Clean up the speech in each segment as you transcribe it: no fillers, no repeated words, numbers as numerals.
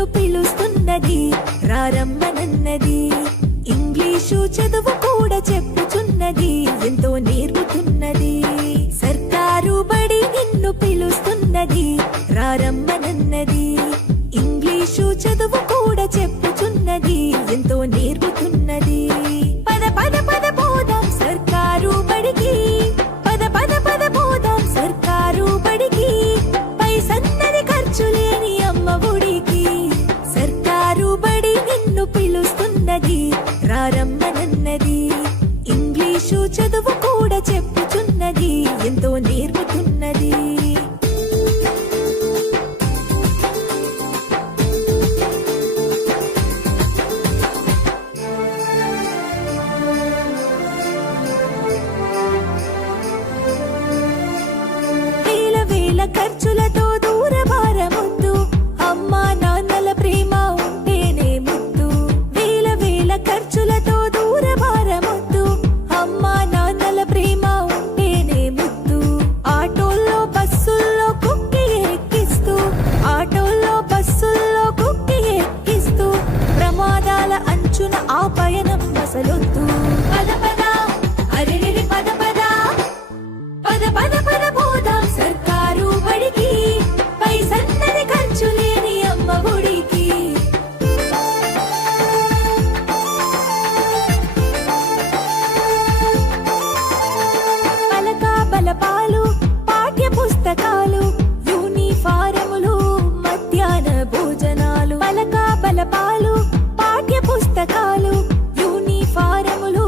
నిన్ను పిలుస్తున్నది రారమ్మనన్నది. ఇంగ్లీషు చదువు కూడా చెప్పుచున్నది, ఎంతో నేర్పుతున్నది. సర్కారు బడి నిన్ను పిలుస్తున్నది రారమ్మనన్నది. ఇంగ్లీషు చదువు కూడా చెప్పుచున్నది, ఎంతో నేర్పుతున్నది. పద పద పద పోదాం సర్కారు బడికి, పద పద పద పోదాం సర్కారు బడికి. పైసన్నది ఖర్చు లేని అమ్మ ఒడికి. సర్కారు బడి నిన్ను పిలుస్తున్నది రారమ్మనన్నది. ఇంగ్లీషు చదువు కూడా చెప్పుచున్నది, ఎంతో నేర్పుతున్నది. ఖర్చులతో దూరభారమొద్దు, అమ్మా నాన్నల ప్రేమ ఉంటేనే ముద్దు. వేల వేల ఖర్చులతో దూరభారమొద్దు, అమ్మా నాన్నల ప్రేమ ఉంటేనే ముద్దు. ఆటోల్లో బస్సుల్లో కుక్కి ఎక్కిస్తూ, ఆటోల్లో బస్సుల్లో కుక్కి ఎక్కిస్తూ, ప్రమాదాల అంచున ఆ పయనం అసలొద్దు. పద పద అరెరెరి పద పద, పద పద పద పోదాం సర్కారు బడికి. పైసన్నది ఖర్చు లేని అమ్మ ఒడికి. పలక బలపాలు పాఠ్య పుస్తకాలు, యూనిఫారములు మధ్యాహ్న భోజనాలు. పలక బలపాలు పాఠ్య పుస్తకాలు, యూనిఫారములు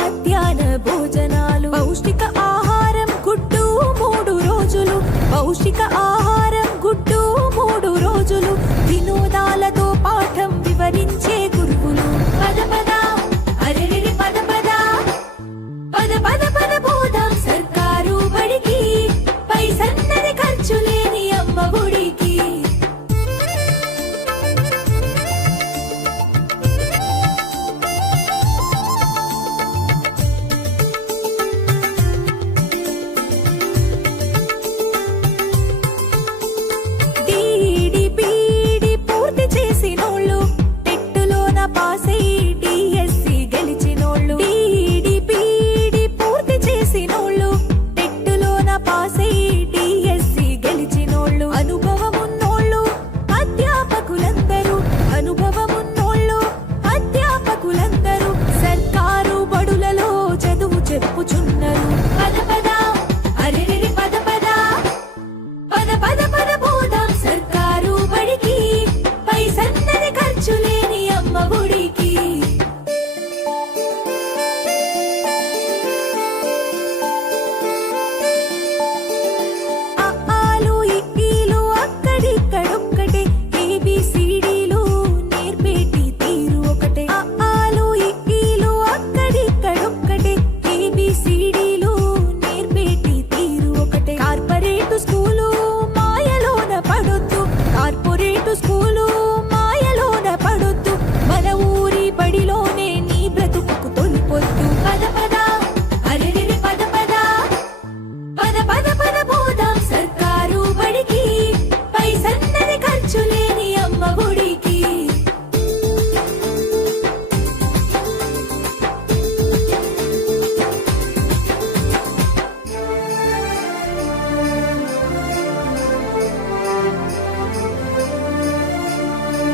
మధ్యాహ్న భోజనాలు. పౌష్టిక ఆహారం గుడ్డు 3 రోజులు, పౌష్టిక ఆహారం గుడ్డు 3 రోజులు. వినోదాలతో పాఠం వివరించే గురువులు. పద పద అరెరెరి పద పద, పద పద పద పోదాం సర్కారు బడికి. పైసన్నది ఖర్చు లేని అమ్మ ఒడికి.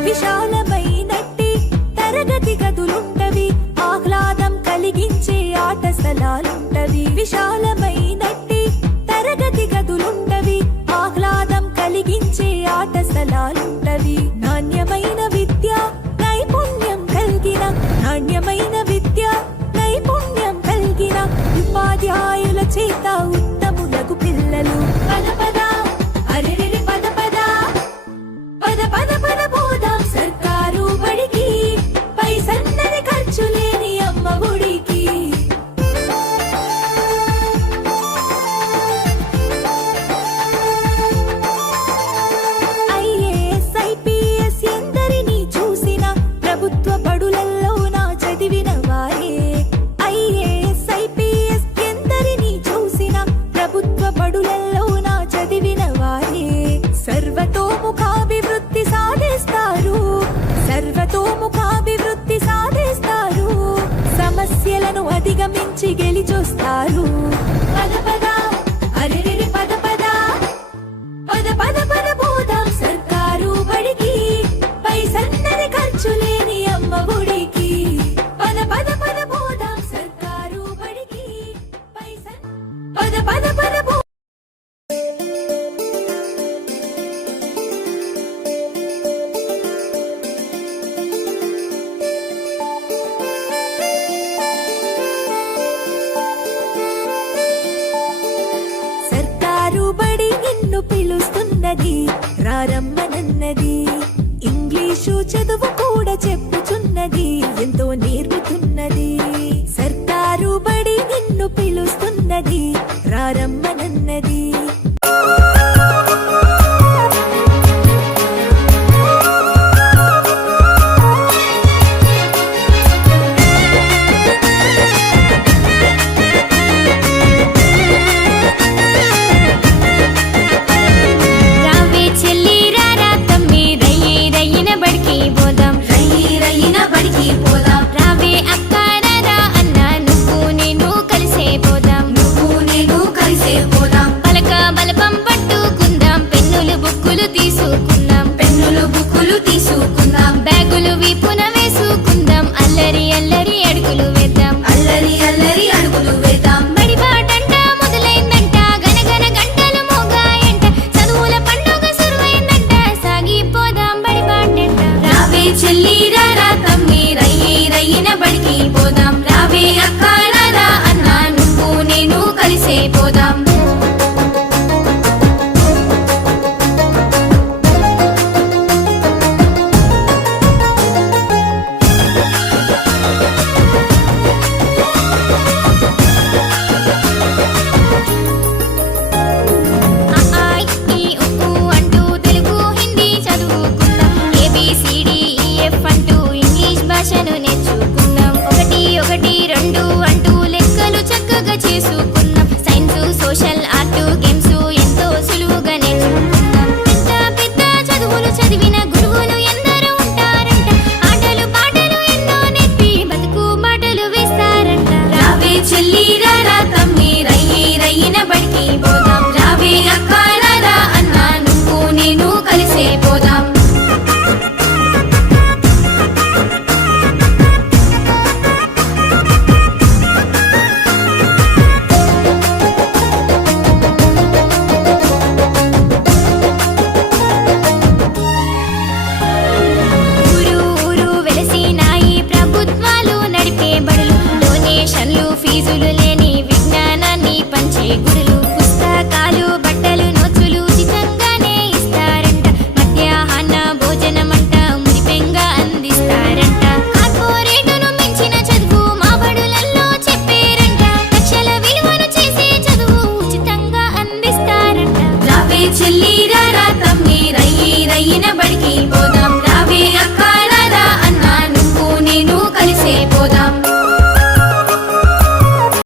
విశాలమైనట్టి తరగతి గదులుంటవి, ఆహ్లాదం కలిగించే ఆట స్థలాలుంటవి. విశాలమైనట్టి తరగతి గదులుంటవి, ఆహ్లాదం కలిగించే ఆట స్థలాలుంటవి. నాణ్యమైన విద్య నైపుణ్యం కలిగిన, నాణ్యమైన విద్య నైపుణ్యం కలిగిన ఉపాధ్యాయుల చేత ఉత్తములకు పిల్లలు. పద పద అరెరెరి పద పద, పద పద పద పోదాం సర్కారు బడికి. పైసన్నది ఖర్చు లేని అమ్మ ఒడికి. ఉన్నది